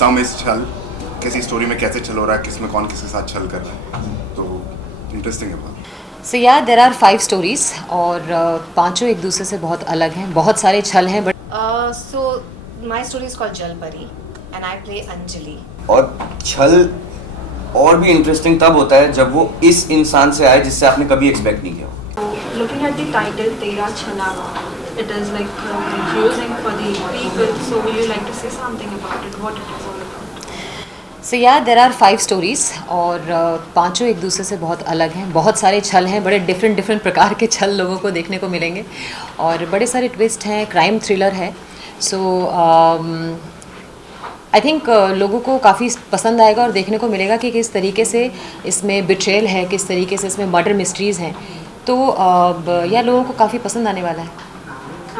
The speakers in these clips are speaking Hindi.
सम इज छल, किसी स्टोरी में कैसे छल हो रहा है, किस में कौन किसके साथ छल कर रहा है, तो इंटरेस्टिंग है बहुत। सो या देर आर 5 स्टोरीज और पांचों एक दूसरे से बहुत अलग हैं, बहुत सारे छल हैं but So my story is called Jalpari and I play Anjali. और छल और भी इंटरेस्टिंग तब होता है जब वो इस इंसान से आए जिससे आपने कभी एक्सपेक्ट नहीं किया हो। Looking at the title Tera Chalawa, it is like confusing for the people. So will you like to say something about it? What it is all about? सो या देर आर 5 स्टोरीज और पांचों एक दूसरे से बहुत अलग हैं, बहुत सारे छल हैं, बड़े डिफरेंट प्रकार के छल लोगों को देखने को मिलेंगे और बड़े सारे ट्विस्ट हैं, क्राइम थ्रिलर है। सो आई थिंक लोगों को काफ़ी पसंद आएगा और देखने को मिलेगा कि किस तरीके से इसमें बिट्रेयल है, किस तरीके से इसमें मर्डर मिस्ट्रीज़ हैं, तो या लोगों को काफ़ी पसंद आने वाला है।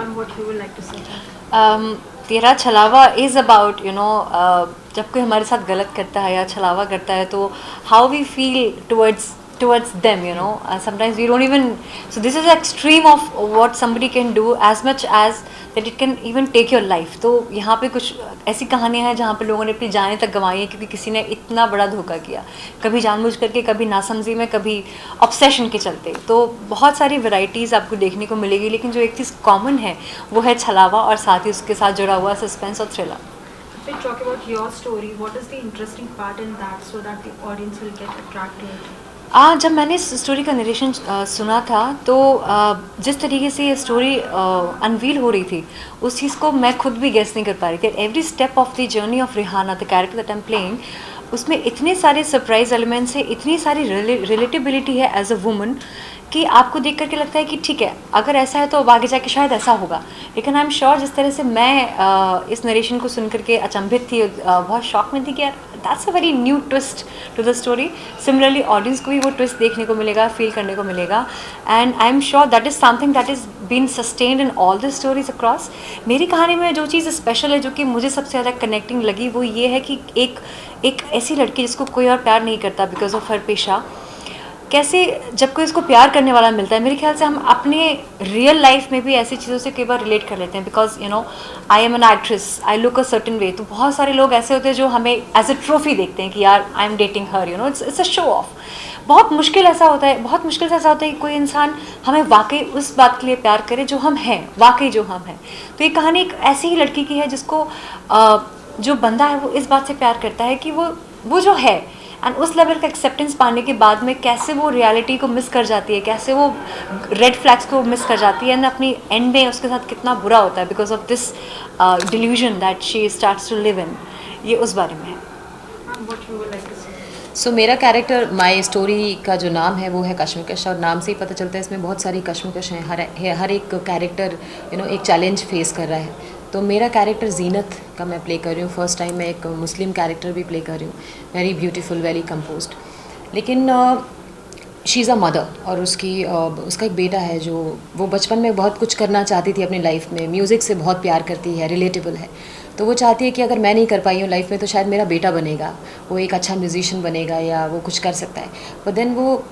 And what you would like to say? तेरा छलावा इज़ अबाउट जब कोई हमारे साथ गलत करता है या छलावा करता है तो how we feel towards them, sometimes we don't even, so this is the extreme of what somebody can do as much as that it can even take your life. तो यहाँ पे कुछ ऐसी कहानियाँ हैं जहाँ पे लोगों ने अपनी जानें तक गंवाई है क्योंकि किसी ने इतना बड़ा धोखा किया, कभी जानबूझ करके, कभी नासमझी में, कभी ऑब्सेशन के चलते। तो बहुत सारी वैरायटीज़ आपको देखने को मिलेगी, लेकिन जो एक चीज़ कॉमन है वो है छलावा और साथ ही उसके साथ जुड़ा हुआ सस्पेंस और thriller. If we talk about your story, what is the interesting part in that so that the audience will get attracted? जब मैंने इस स्टोरी का नरेशन सुना था तो जिस तरीके से ये स्टोरी अनवील हो रही थी उस चीज़ को मैं खुद भी गेस नहीं कर पा रही थी। Every step of the journey of Rihana, the character that I am playing, उसमें इतने सारे सरप्राइज एलिमेंट्स है, इतनी सारी रिलेटेबिलिटी है एज अ वुमन कि आपको देख करके लगता है कि ठीक है, अगर ऐसा है तो अब आगे जाके शायद ऐसा होगा। लेकिन आई एम श्योर जिस तरह से मैं इस नरेशन को सुन करके अचंभित थी, बहुत शॉक में थी कि यार that's a very new twist to the story. Similarly audience को भी वो ट्विस्ट देखने को मिलेगा, फील करने को मिलेगा, and I am sure that is something that is been sustained in all the stories across. मेरी कहानी में जो चीज़ स्पेशल है, जो कि मुझे सबसे ज़्यादा कनेक्टिंग लगी, वो ये है कि एक ऐसी लड़की जिसको कोई और प्यार नहीं करता बिकॉज ऑफ हर पेशा, कैसे जब कोई इसको प्यार करने वाला मिलता है। मेरे ख्याल से हम अपने रियल लाइफ में भी ऐसी चीज़ों से कई बार रिलेट कर लेते हैं, because I am an actress, I look a certain way. तो बहुत सारे लोग ऐसे होते हैं जो हमें एज अ ट्रॉफी देखते हैं कि यार I am dating her, it's a show off. बहुत मुश्किल से ऐसा होता है कि कोई इंसान हमें वाकई उस बात के लिए प्यार करे जो हम हैं, वाकई जो हम हैं। तो ये कहानी एक ऐसी ही लड़की की है जिसको जो बंदा है वो इस बात से प्यार करता है कि वो जो है, एंड उस लेवल का एक्सेप्टेंस पाने के बाद में कैसे वो रियलिटी को मिस कर जाती है, कैसे वो रेड फ्लैग्स को मिस कर जाती है, एंड अपनी एंड में उसके साथ कितना बुरा होता है because of this delusion that she starts to live in. ये उस बारे में है। सो मेरा कैरेक्टर, माई स्टोरी का जो नाम है वो है कश्मकश, और नाम से ही पता चलता है इसमें बहुत सारी कश्मकश हैं। हर एक कैरेक्टर एक चैलेंज फेस कर रहा है। तो मेरा कैरेक्टर जीनत का मैं प्ले कर रही हूँ। फर्स्ट टाइम मैं एक मुस्लिम कैरेक्टर भी प्ले कर रही हूँ। Very beautiful, very composed. लेकिन शी इज़ अ मदर और उसका एक बेटा है जो वो बचपन में बहुत कुछ करना चाहती थी अपनी लाइफ में। म्यूज़िक से बहुत प्यार करती है, रिलेटेबल है। तो वो चाहती है कि अगर मैं नहीं कर पाई हूँ लाइफ में तो शायद मेरा बेटा बनेगा, वो एक अच्छा म्यूजिशियन बनेगा या वो कुछ कर सकता है। बट देन वो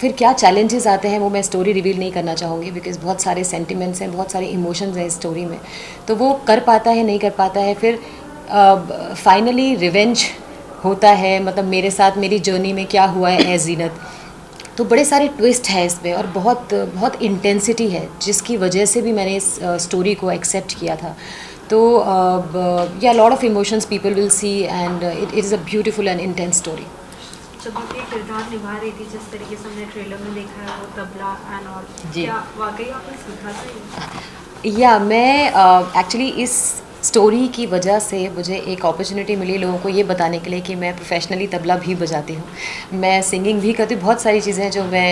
फिर क्या चैलेंजेस आते हैं वो मैं स्टोरी रिवील नहीं करना चाहूँगी, बिकॉज बहुत सारे सेंटिमेंट्स हैं, बहुत सारे इमोशंस हैं इस स्टोरी में। तो वो कर पाता है, नहीं कर पाता है, फिर फाइनली रिवेंज होता है। मतलब मेरे साथ मेरी जर्नी में क्या हुआ है एज जीनत, तो बड़े सारे ट्विस्ट है इसमें और बहुत इंटेंसिटी है, जिसकी वजह से भी मैंने इस स्टोरी को एक्सेप्ट किया था। तो या lot of emotions people will see and it is a beautiful and intense story. जब आप ये किरदार निभा रही थी, जिस तरीके से हमने ट्रेलर में देखा है, वो तबला एंड ऑल, जी, क्या वाकई आपने सीखा था? या मैं एक्चुअली इस स्टोरी की वजह से मुझे एक अपॉर्चुनिटी मिली लोगों को ये बताने के लिए कि मैं प्रोफेशनली तबला भी बजाती हूँ, मैं सिंगिंग भी करती हूँ। बहुत सारी चीज़ें हैं जो मैं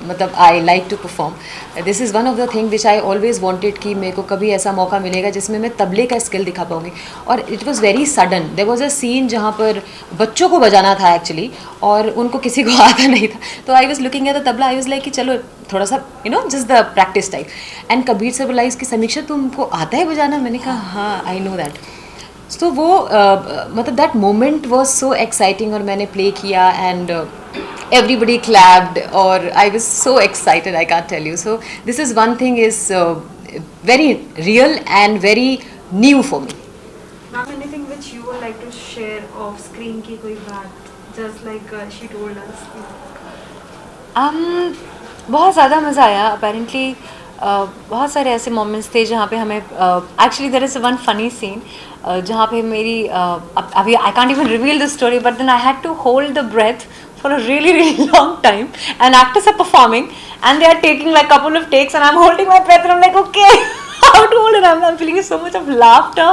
मतलब I like to perform. This is one of the thing which I always wanted कि मेरे को कभी ऐसा मौका मिलेगा जिसमें मैं तबले का स्किल दिखा पाऊँगी। और it was very sudden. There was a scene जहाँ पर बच्चों को बजाना था एक्चुअली, और उनको किसी को आता नहीं था। तो I was looking at the tabla, I was like कि चलो थोड़ा सा just the practice type. And Kabir से बोला इसकी समीक्षा तुमको आता है बजाना? मैंने कहा हाँ, आई नो दैट। सो वो मतलब that moment was so exciting, और मैंने प्ले किया and everybody clapped, or I was so excited, I can't tell you. So this is one thing is very real and very new for me. Ma'am, anything which you would like like to share off screen की कोई बात, just like she told us? बहुत ज़्यादा मज़ा आया अपेरेंटली। बहुत सारे ऐसे मोमेंट्स थे जहाँ पे हमें actually there is one funny scene जहाँ पे मेरी अभी I can't even reveal the story but then I had to hold the breath for a really really long time and actors are performing and they are taking like couple of takes and I'm holding my breath and I'm like okay how to hold it I'm feeling so much of laughter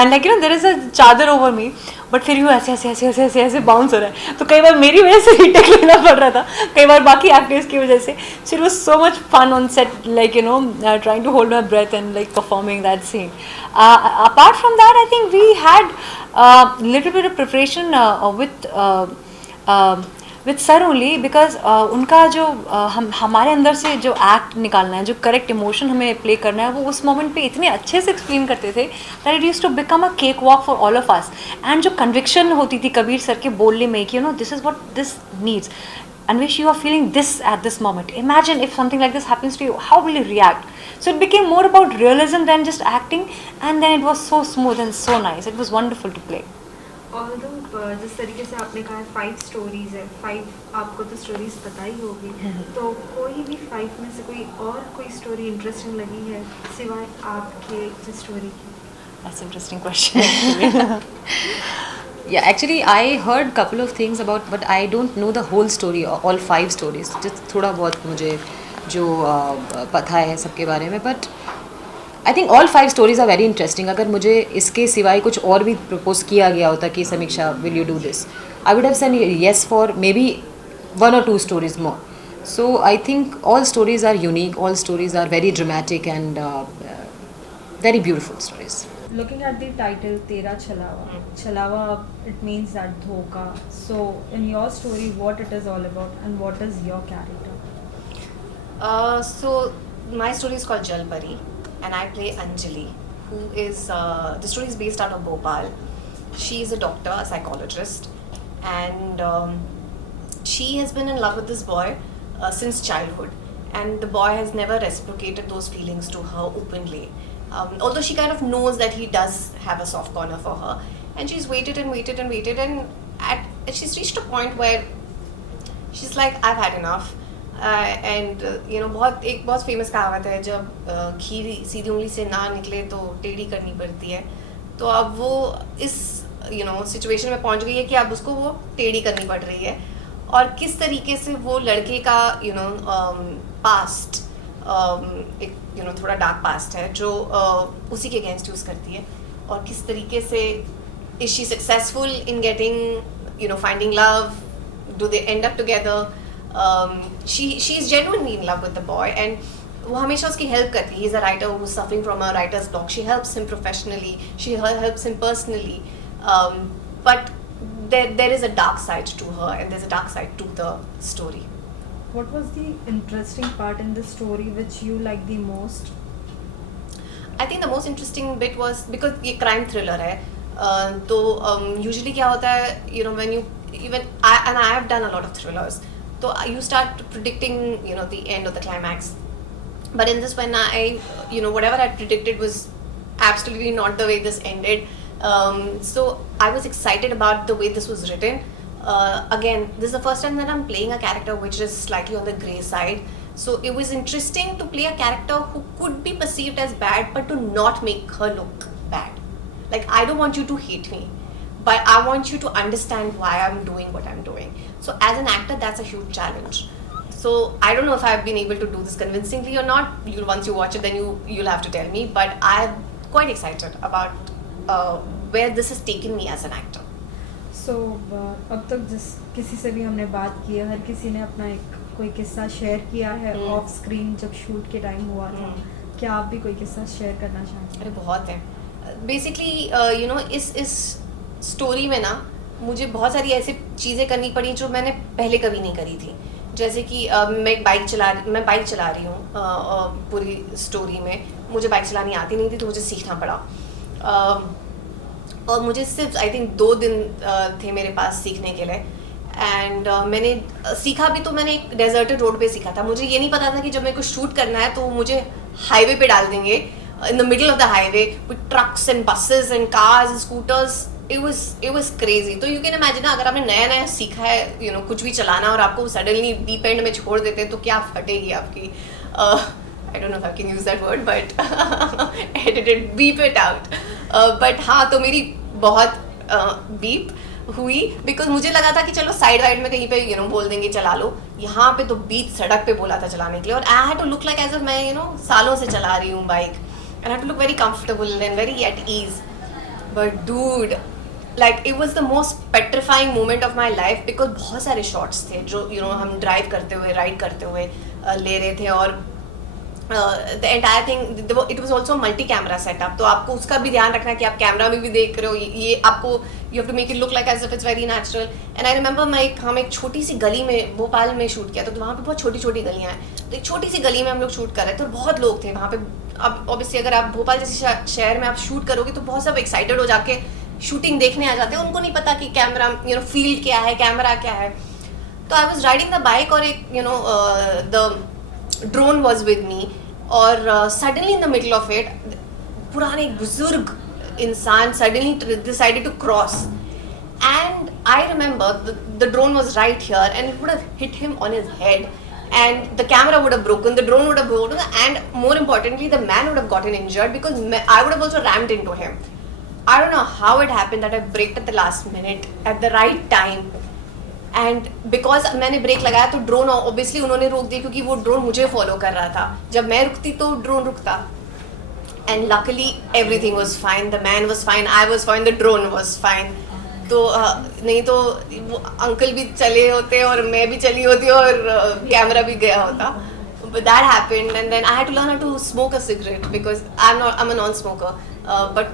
and like you know there is a chadar over me but फिर यूँ ऐसे ऐसे ऐसे ऐसे ऐसे ऐसे बाउंस हो रहा है तो कई बार मेरी वजह से रीटेक लेना पड़ रहा था कई बार बाकी एक्टर्स की वजह से so it was so much fun on set like you know trying to hold my breath and like performing that scene apart from that I think we had little bit of preparation with sir only because उनका जो हमारे अंदर से जो एक्ट निकालना है जो करेक्ट इमोशन हमें प्ले करना है वो उस मोमेंट पे इतने अच्छे से एक्सप्लेन करते थे that it used to become a cake walk for all of us and जो कन्विक्शन होती थी कबीर सर के बोलने में कि you know this is what this needs Anvish, you are feeling this at this moment. Imagine if something like this happens to you, how will you react? So it became more about realism than just acting, and then it was so smooth and so nice. It was wonderful to play. Although जिस तरीके से आपने कहा 5 स्टोरीज है, 5 आपको तो स्टोरीज पता ही होगी, तो कोई भी 5 में से कोई स्टोरी इंटरेस्टिंग लगी है सिवाय आपके जिस स्टोरी की? That's an interesting question. Yeah, actually I heard couple of things about but I don't know the whole story all 5 stories just थोड़ा बहुत मुझे जो पता है सबके बारे में but I think all 5 stories are very interesting अगर मुझे इसके सिवाय कुछ और भी प्रपोज किया गया होता कि समीक्षा will you do this I would have said yes for maybe 1 or 2 stories more so I think all stories are unique all stories are very dramatic and very beautiful stories. Looking at the title Tera Chalawa, Chalawa it means that dhoka. So in your story, what it is all about and what is your character? So my story is called Jalpari, and I play Anjali, who is the story is based out of Bhopal. She is a doctor, a psychologist, and she has been in love with this boy since childhood, and the boy has never reciprocated those feelings to her openly. Although she kind of knows that he does have a soft corner for her, and she's waited and waited and waited, and she's reached a point where she's like, I've had enough. And you know, एक बहुत फेमस कहावत है जब खीर सीधी उंगली से ना निकले तो टेढ़ी करनी पड़ती है तो अब वो इस सिचुएशन में पहुंच गई है कि अब उसको वो टेढ़ी करनी पड़ रही है और किस तरीके से वो लड़के का पास्ट एक थोड़ा डार्क पास्ट है जो उसी के अगेंस्ट यूज़ करती है और किस तरीके से is she successful in getting finding love do they and up together she is genuinely in love with the boy and वो हमेशा उसकी हेल्प करती है. He is a writer who is suffering from a writers block. She helps him professionally, she helps him personally, but there is a dark side to her and there's a dark side to the story. What was the interesting part in the story which you liked the most? I think the most interesting bit was because ये crime thriller है तो usually क्या होता है when you I have done a lot of thrillers तो you start predicting the end of the climax, but in this when I whatever I predicted was absolutely not the way this ended. So I was excited about the way this was written. Again, this is the first time that I'm playing a character which is slightly on the grey side. So it was interesting to play a character who could be perceived as bad, but to not make her look bad. Like, I don't want you to hate me, but I want you to understand why I'm doing what I'm doing. So as an actor, that's a huge challenge. So I don't know if I've been able to do this convincingly or not. Once you watch it, then you'll have to tell me. But I'm quite excited about where this has taken me as an actor. So अब तक किसी से भी हमने बात की है, हर किसी ने अपना कोई किस्सा शेयर किया है ऑफ स्क्रीन जब शूट के टाइम हुआ था. क्या आप भी कोई किस्सा शेयर करना चाहते हैं? अरे बहुत है. बेसिकली इस स्टोरी में ना मुझे बहुत सारी ऐसी चीज़ें करनी पड़ी जो मैंने पहले कभी नहीं करी थी. जैसे कि मैं बाइक चला रही हूँ पूरी स्टोरी में. मुझे बाइक चलानी आती नहीं थी तो मुझे सीखना पड़ा. और मुझे सिर्फ आई थिंक 2 दिन थे मेरे पास सीखने के लिए एंड मैंने सीखा भी तो मैंने एक डेजर्टेड रोड पे सीखा था. मुझे ये नहीं पता था कि जब मेरे को शूट करना है तो मुझे हाईवे पे डाल देंगे इन the middle of the highway with trucks and buses and cars and scooters it was crazy. तो you can imagine ना, अगर आपने नया नया सीखा है कुछ भी चलाना और आपको सडनली डीप एंड में छोड़ देते हैं तो क्या फटेगी आपकी I don't know if I can use that word but edit it, beep it out. But हाँ, तो मेरी बहुत बीप हुई बिकॉज मुझे लगा था कि चलो साइड वाइड में कहीं पे बोल देंगे चला लो. यहाँ पे तो बीच सड़क पे बोला था चलाने के लिए और I had to look like as if मैं सालों से चला रही हूँ bike and I had to look very comfortable and very at ease. But dude, like it was the most petrifying moment of my life because बहुत सारे शॉट्स थे जो हम ड्राइव करते हुए राइड करते हुए ले रहे थे और the entire thing it was also multi camera setup. तो आपको उसका भी ध्यान रखना है कि आप कैमरा में भी देख रहे हो. ये आपको you have to make it look like as if it's very natural. And I remember हम एक छोटी सी गली में भोपाल में शूट किया तो वहाँ पे बहुत छोटी छोटी गलियाँ हैं. तो एक छोटी सी गली में हम लोग शूट कर रहे थे और बहुत लोग थे वहाँ पे. अब ऑब्वियसली अगर आप भोपाल जैसे शहर में आप शूट करोगे तो बहुत सब एक्साइटेड हो जाके शूटिंग देखने आ जाते हैं. उनको नहीं पता कि कैमरा फील्ड क्या है, कैमरा क्या है. तो I was riding the bike और एक the drone was with me और suddenly in the middle of it पुराने एक बुजुर्ग इंसान suddenly decided to cross and I remember the drone was right here and it would have hit him on his head and the camera would have broken, the drone would have broken, and more importantly the man would have gotten injured because I would have also rammed into him. I don't know how it happened that I braked at the last minute at the right time and because मैंने ब्रेक लगाया तो ड्रोन ऑब्वियसली उन्होंने रोक दिया क्योंकि वो ड्रोन मुझे फॉलो कर रहा था. जब मैं रुकती तो ड्रोन रुकता and luckily everything was fine, the man was fine, I was fine, the drone was fine. तो नहीं तो वो अंकल भी चले होते और मैं भी चली होती और कैमरा भी गया होता. But that happened and then I had to learn how to smoke a cigarette because I'm a non-smoker. But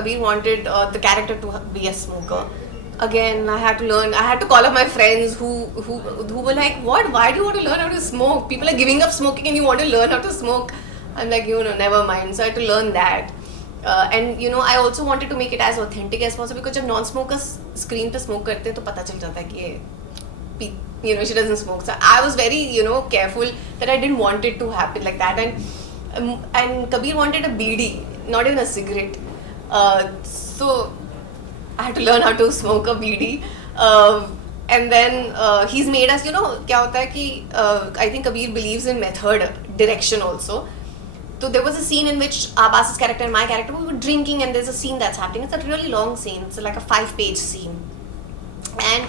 Kabir wanted the character to be a smoker. Again, I had to learn. I had to call up my friends who were like, "What? Why do you want to learn how to smoke? People are giving up smoking and you want to learn how to smoke." I'm like, never mind. So I had to learn that. And I also wanted to make it as authentic as possible because जब non-smokers screen पे smoke करते हैं तो पता चल जाता है कि she doesn't smoke. So I was very careful that I didn't want it to happen like that. And Kabir wanted a BD, not even a cigarette. So I had to learn how to smoke a BD. And then he's made us क्या होता है कि I think Kabir believes in method, direction also. So there was a scene in which Abbas's character and my character we were drinking and there's a scene that's happening. It's a really long scene. It's like a 5-page scene. And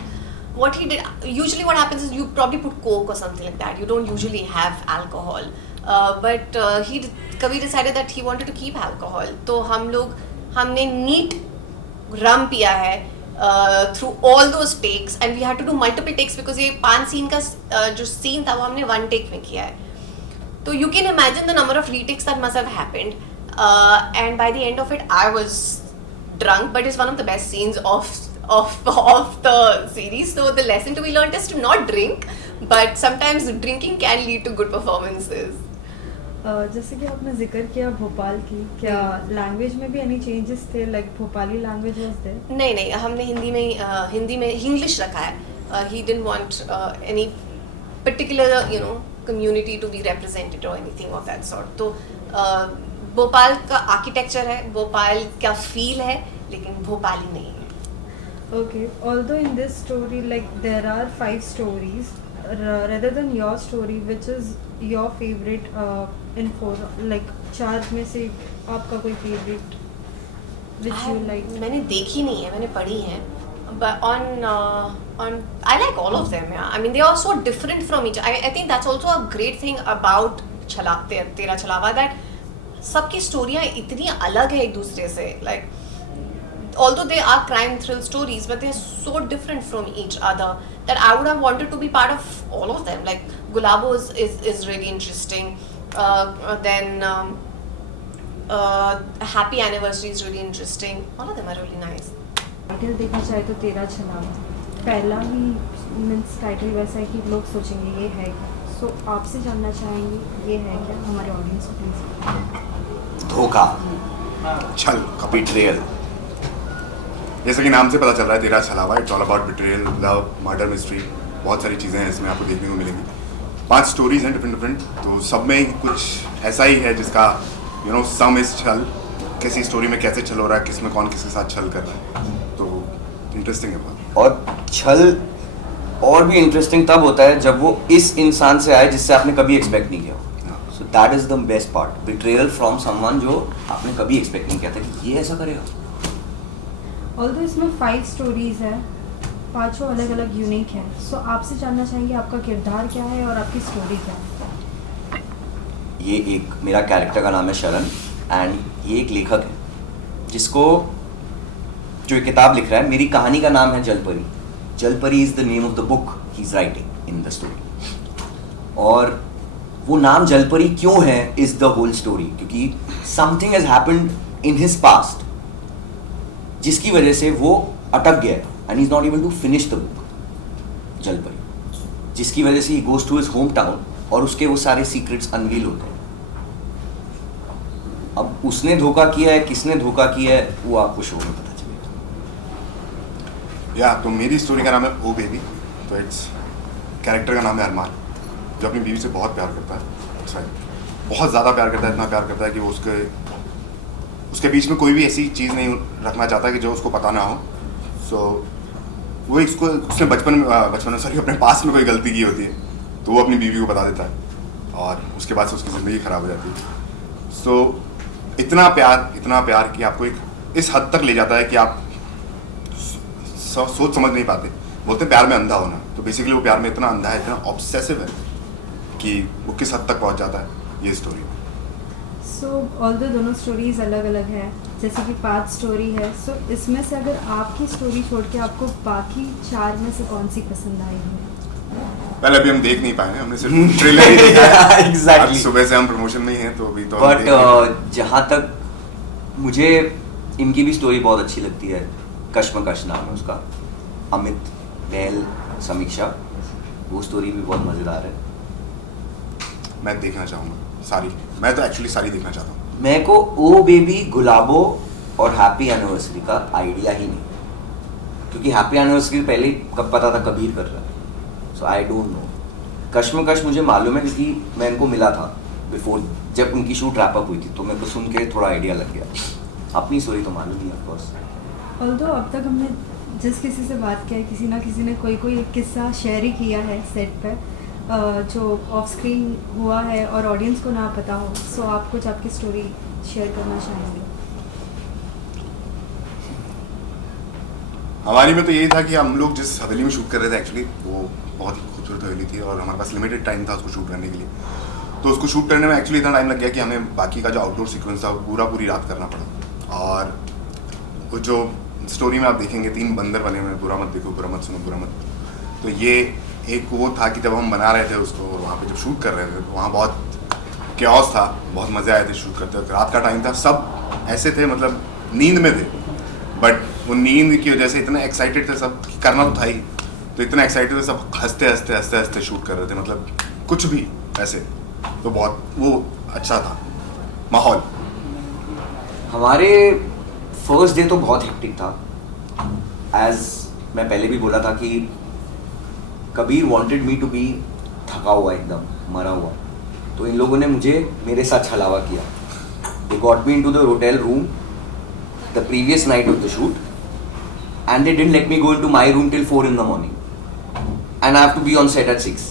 what he did, usually what happens is you probably put Coke or something like that. You don't usually have alcohol. But Kabir decided that he wanted to keep alcohol. तो हमने neat rum पिया है through all those takes and we had to do multiple takes because ये 5 scene का जो scene था वो हमने 1 take में किया है. So you can imagine the number of retakes that must have happened. And by the end of it, I was drunk, but it's one of the best scenes of the series. So the lesson to be learned is to not drink, but sometimes drinking can lead to good performances. जैसे कि आपने जिक्र किया भोपाल की, क्या लैंग्वेज में भी एनी चेंजेस थे, like Bhopali language was there? नहीं, हमने हिंदी में इंग्लिश रखा है. He didn't want any particular community to be represented or anything of that sort. तो भोपाल का आर्किटेक्चर है, भोपाल का फील है, लेकिन भोपाली नहीं है. Okay, although in this story like there are 5 stories, rather than your story, which is your favorite in 4, like 4 में से आपका कोई favorite which you like? मैंने देखी नहीं है, मैंने पढ़ी है. But on I like all of them. Yeah, I mean they are so different from each. I think that's also a great thing about तेरा छलावा that सबकी स्टोरियाँ इतनी अलग है एक दूसरे से. Like although they are crime thrill stories, but they are so different from each other that I would have wanted to be part of all of them. Like Gulabo is really interesting. Then Happy Anniversary is really interesting. All of them are really nice. Title देखना चाहे तो तेरा छलावा पहला ही मीन्स टाइटल वैसा है कि लोग सोचेंगे ये है. सो आपसे जानना चाहेंगे ये है क्या, हमारे ऑडियंस को प्लीज? धोखा, छल, बिट्रेयल. जैसे कि नाम से पता चल रहा है तेरा छलावा. It's all about betrayal, love, murder mystery. बहुत सारी चीज़ें हैं इसमें आपको देखने को मिलेंगी. 5 स्टोरीज हैं डिफरेंट. तो सब में कुछ ऐसा ही है जिसका सम इज छल किसी स्टोरी में कैसे छल हो रहा है, किस में कौन किसके साथ छल कर रहा है, तो इंटरेस्टिंग है बहुत। और छल और भी इंटरेस्टिंग तब होता है जब वो इस इंसान से आए जिससे आपने कभी एक्सपेक्ट नहीं किया हो। So that is the best part, betrayal from someone जो आपने कभी एक्सपेक्ट नहीं किया था कि ये ऐसा करेगा। ऑल्दो इसमें 5 स्टोरीज है, पांचों अलग अलग यूनिक हैं। सो आपसे जानना चाहेंगे आपका किरदार क्या है और आपकी स्टोरी क्या है। ये एक मेरा कैरेक्टर का नाम है शरण, एंड ये एक लेखक है जिसको जो एक किताब लिख रहा है। मेरी कहानी का नाम है Jalpari. Jalpari is the name of the book he is writing in the story. और वो नाम जलपरी क्यों है इज द होल स्टोरी, क्योंकि something has happened in his past जिसकी वजह से वो अटक गया है and is not able to finish the book Jalpari, जिसकी वजह से ही goes to his home town और उसके वो सारे सीक्रेट्स अनवील होते हैं। अब उसने धोखा किया है, किसने धोखा किया है, वो आपको शो में पता चलेगा। या तो मेरी स्टोरी का नाम है ओ बेबी। तो इट्स कैरेक्टर का नाम है अरमान, जो अपनी बीवी से बहुत प्यार करता है। अच्छा, बहुत ज़्यादा प्यार करता है, इतना प्यार करता है कि वो उसके बीच में कोई भी ऐसी चीज़ नहीं रखना चाहता कि जो उसको पता ना हो। सो वो उसने बचपन में सॉरी अपने पास में कोई गलती की होती है तो वो अपनी बीवी को बता देता है और उसके बाद से उसकी ज़िंदगी ख़राब हो जाती है। सो इतना प्यार कि आपको एक इस हद तक ले जाता है कि आप सोच समझ नहीं पाते। बोलते हैं प्यार में अंधा होना, तो बेसिकली वो प्यार में इतना अंधा है, इतना ऑब्सेसिव है कि वो किस हद तक पहुंच जाता है ये स्टोरी। सो ऑल्दो दोनों स्टोरीज अलग अलग है, जैसे कि 5 स्टोरी है। सो इसमें से अगर आपकी स्टोरी छोड़ के आपको बाकी 4 में से कौन सी पसंद आई है? पहले अभी हम देख नहीं पाए हैं, हमने सिर्फ ट्रेलर ही देखा है। Exactly. आज सुबह से हम प्रमोशन में ही हैं तो अभी तो बट जहाँ तक मुझे इनकी भी स्टोरी बहुत अच्छी लगती है, कश्मकश नाम है उसका, अमित, बैल, समीक्षा, वो स्टोरी भी बहुत मज़ेदार है। मैं देखना चाहूँगा सारी, मैं तो एक्चुअली सारी देखना चाहता हूँ। मेरे को ओ बेबी, गुलाबो और हैप्पी एनिवर्सरी का आइडिया ही नहीं, क्योंकि हैप्पी एनिवर्सरी पहले ही कब पता था कबीर कर रहा है, सो आई डोंट नो। कश्मकश मुझे मालूम है क्योंकि मैं इनको मिला था बिफोर, जब उनकी शूट रैप अप हुई थी, तो मेरे को सुन के थोड़ा आइडिया लग गया। अपनी स्टोरी तो मालूम नहीं ऑफ कोर्स। ऑल्दो अब तक हमने जिस किसी से बात किया है, किसी ना किसी ने कोई एक किस्सा शेयर ही किया है सेट पे जो ऑफ स्क्रीन हुआ है और ऑडियंस को ना पता हो। सो आप कुछ आपकी स्टोरी शेयर करना चाहेंगे? हमारी में तो यही था कि हम लोग जिस हवेली में शूट कर रहे थे एक्चुअली वो बहुत ही खूबसूरत हवेली थी और हमारे पास लिमिटेड टाइम था उसको शूट करने के लिए। तो उसको शूट करने में एक्चुअली इतना टाइम लग गया कि हमें बाकी का जो आउटडोर सीक्वेंस था वो पूरी रात करना पड़ा। और वो जो स्टोरी में आप देखेंगे 3 बंदर बने हुए हैं, बुरा मत देखो, बुरा मत सुनो, बुरा मत। तो ये एक वो था कि जब हम बना रहे थे उसको, वहाँ पे जब शूट कर रहे थे तो वहाँ बहुत क्योस था, बहुत मज़े आए थे शूट करते वक्त। रात का टाइम था, सब ऐसे थे मतलब नींद में थे, बट वो नींद की वजह से इतने एक्साइटेड थे सब, करना तो था ही, तो इतने एक्साइटेड थे सब, हंसते शूट कर रहे थे, मतलब कुछ भी ऐसे। तो बहुत वो अच्छा था माहौल। हमारे फर्स्ट डे तो बहुत हेक्टिक था। एज मैं पहले भी बोला था कि Kabir wanted me to be थका हुआ, एकदम मरा हुआ, तो इन लोगों ने मुझे मेरे साथ छलावा किया। They got me into the hotel room the previous night of the shoot and they didn't let me go into my room till 4 in the morning and I have to be on set at 6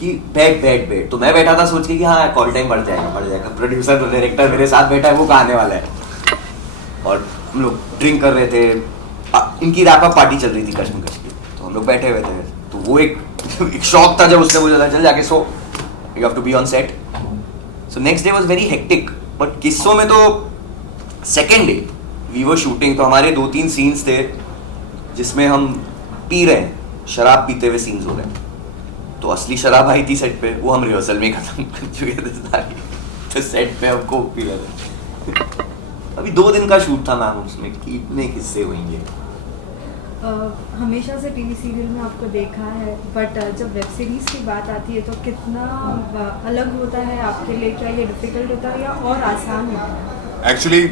कि बैठ। तो मैं बैठा था सोच के कि हाँ कॉल टाइम बढ़ जाएगा। प्रोड्यूसर तो डायरेक्टर मेरे साथ बैठा है, वो कहाँ आने वाला है। और हम लोग ड्रिंक कर रहे थे, इनकी रैप अप पार्टी चल रही थी कश्मकश की, तो हम लोग बैठे हुए थे। तो वो एक शॉक था जब उसने बोला चल जाके सो, you have to be on set. So next day was very hectic, but किस्सों में तो second day we were shooting, तो हमारे 2-3 सीन्स थे जिसमें हम पी रहे हैं, शराब पीते हुए सीन्स हो रहे हैं। तो असली शराब आई थी सेट पे, वो हम रिहर्सल में खत्म कर चुके थे सारी, तो सेट पे हमको पी रहे थे। अभी 2 दिन का शूट था मैम, उसमें कितने किस्से होंगे। हमेशा से टीवी सीरियल में आपको देखा है, बट जब वेब सीरीज़ की बात आती है तो कितना अलग होता है आपके लिए? क्या ये डिफ़िकल्ट होता है या और आसान होता है? एक्चुअली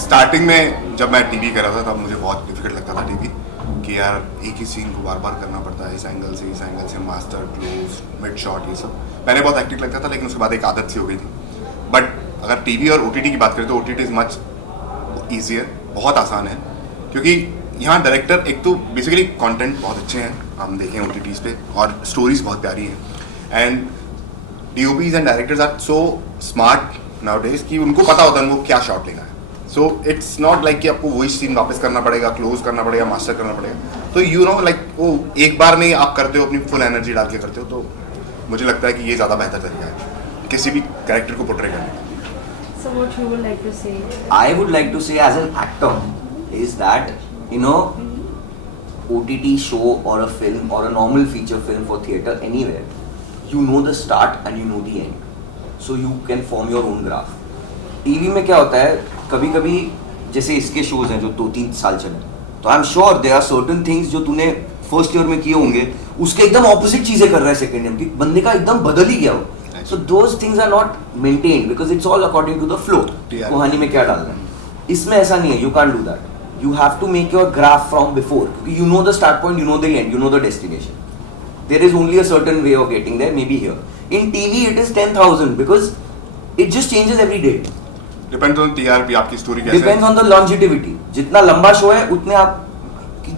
स्टार्टिंग में जब मैं टीवी कर रहा था तब मुझे बहुत डिफिकल्ट लगता था टीवी, कि यार एक ही सीन को बार बार करना पड़ता है, इस एंगल से मास्टर, क्लोज, मिड शॉट, ये सब पहले बहुत एक्टिव लगता था, लेकिन उसके बाद एक आदत सी हो गई थी। बट अगर टीवी और ओटीटी की बात करें तो ओटीटी इज मच ईजियर, बहुत आसान है, क्योंकि यहाँ डायरेक्टर एक तो बेसिकली कंटेंट बहुत अच्छे हैं, हम देखें ओटीटीज पे, और स्टोरीज बहुत प्यारी हैं, and DOPs and directors are so smart nowadays कि उनको पता होता है उनको क्या शॉट लेना है. सो इट्स नॉट लाइक कि आपको वही सीन वापस करना पड़ेगा, क्लोज करना पड़ेगा, मास्टर करना पड़ेगा. तो यू नो लाइक वो एक बार में ही आप करते हो, अपनी फुल एनर्जी डाल के करते हो. तो मुझे लगता है कि ये ज़्यादा बेहतर तरीका है किसी भी कैरेक्टर को पोर्ट्रे करने का. So what you would like to say? I would like to say as an actor is that, you know, OTT show or a film or a normal feature film for theatre anywhere, you know the start and you know the end, so you can form your own graph. TV में क्या होता है, कभी कभी जैसे इसके शोज हैं जो 2-3 साल चले, तो I am sure there are certain things जो तूने फर्स्ट ईयर में किए होंगे, उसके एकदम ऑपोजिट चीजें कर रहा है सेकेंड ईयर की, बंदे का एकदम बदल ही गया हो. So those things are not maintained because it's all according to the flow. कहानी में क्या डालना है, इसमें ऐसा नहीं है. You can't do that. You have to make your graph from before. You know the start point, you know the end, you know the destination. There is only a certain way of getting there, maybe here. In TV it is 10,000 because it just changes every day. Depends on TRP, आपकी स्टोरी कैसे है. Depends on the longevity. जितना लंबा शो है उतने आप,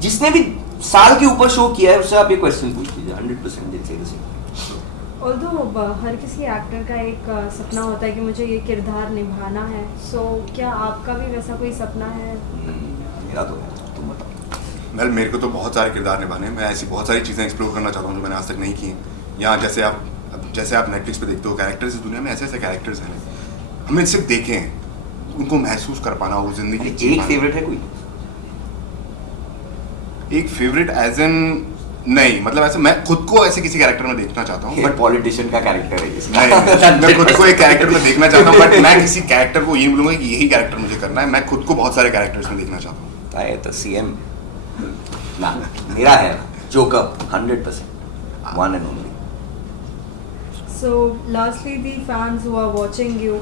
जिसने भी साल के ऊपर शो किया है उससे आप ये क्वेश्चन पूछ लीजिए, 100% they'll say the same. Although हर किसी एक्टर का एक सपना होता है कि मुझे ये किरदार निभाना है, सो क्या आपका भी वैसा कोई सपना है? मेरा तो है, तुम बताओ. वेल मेरे को तो बहुत सारे किरदार निभाने हैं. मैं ऐसी बहुत सारी चीज़ें एक्सप्लोर करना चाहता हूँ जो मैंने आज तक नहीं की हैं. यहाँ जैसे आप नेटफ्लिक्स पे देखते हो कैरेक्टर्स, इस दुनिया में ऐसे ऐसे कैरेक्टर्स हैं हमने सिर्फ देखे हैं, उनको महसूस कर पाना, वो जिंदगी. एक फेवरेट है कोई? एक फेवरेट एज एन नहीं, मतलब ऐसे मैं खुद को ऐसे किसी कैरेक्टर में देखना चाहता हूँ, बट पॉलिटिशियन का कैरेक्टर है इसका. नहीं, मैं खुद को एक कैरेक्टर में देखना चाहता हूँ, बट मैं किसी कैरेक्टर को ये बोलूँगा कि यही कैरेक्टर मुझे करना है. मैं खुद को बहुत सारे कैरेक्टर्स में देखना चाहता हूँ. आए तो सीएम ना, मेरा है joker 100%, one and only. So lastly, the fans who are watching you,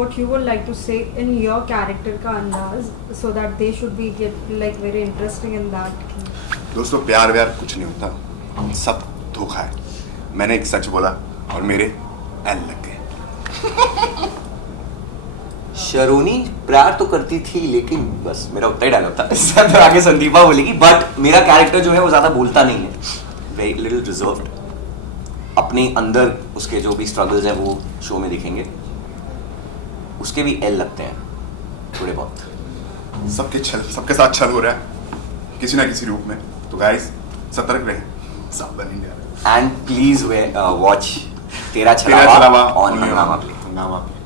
what you would like to say in your character का अंदाज, so that they should be get like very interesting in that. दोस्तों प्यार व्यार कुछ नहीं होता, सब धोखा है. मैंने एक सच बोला और मेरे एल लग गए. शरोनी प्यार तो करती थी लेकिन बस मेरा उतना ही डायलॉग था. इससे तो आगे संदीपा बोलेगी. बट मेरा कैरेक्टर जो है वो ज़्यादा बोलता नहीं है, वेरी लिटिल रिजर्व्ड. अपने अंदर उसके जो भी स्ट्रगल्स हैं वो शो में दिखेंगे. उसके भी एल लगते हैं थोड़े बहुत. सबके साथ छल हो रहा है किसी ना किसी रूप में. तो गाइस सतर्क रहें, सावधान इंडिया. एंड प्लीज वॉच तेरा छलावा ऑन हंगामा प्ले. हंगामा प्ले.